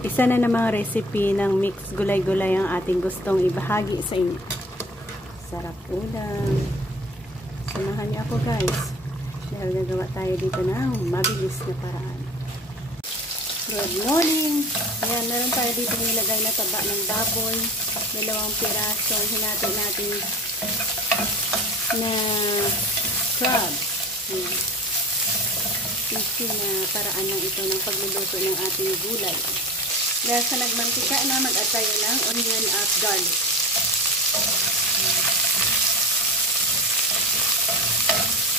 Isa na namang recipe ng mix gulay-gulay ang ating gustong ibahagi sa inyo. Sarap ulam. Samahan niyo ako guys. Dahil nagawa tayo dito ng mabilis na paraan. Good morning! Ayan, meron tayo dito nilagay na taba ng baboy. 2 piraso. Hinati natin na crab. Ayan. Easy na paraan lang ito ng pagluluto ng ating gulay. Dahil sa nagmantika na, mag-add tayo ng onion at garlic.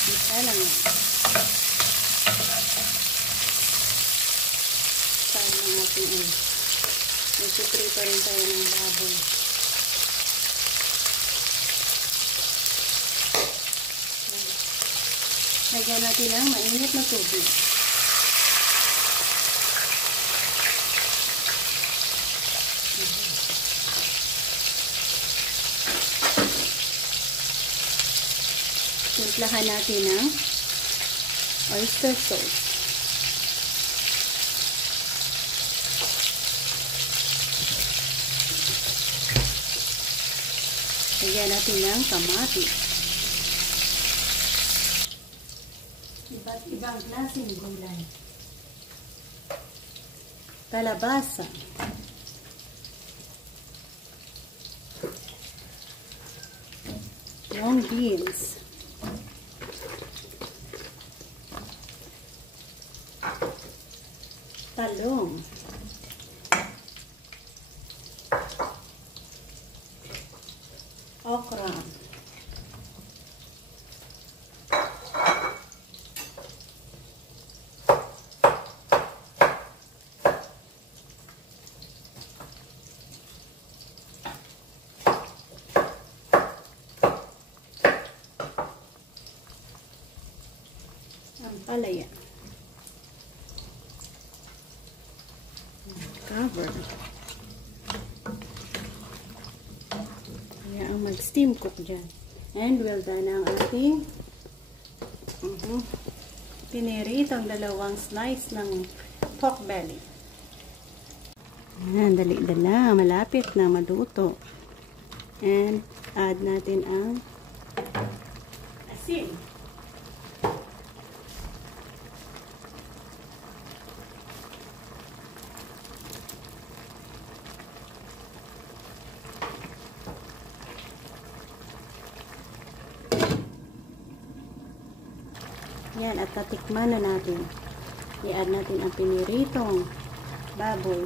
Isa lang yan. Saan lang natin ay nagsiprito rin tayo ng baboy. Lagyan natin ng mainit na tubig. Timplahan natin ng oyster sauce. Lagyan natin ng kamatis. Iba't ibang klaseng gulay. Kalabasa. Long beans. Talong. Okra. Ampalaya. Cover. Kaya ang mag-steam cook dyan. And well done ang ating piniritong 2 slice ng pork belly. Ayan, dali-dali na. Malapit na maluto. And add natin ang asin. Yan, at tatikman na natin. I-add natin ang piniritong baboy.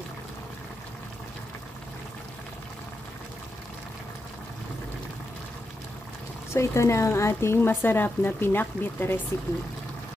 So, ito na ang ating masarap na pinakbit recipe.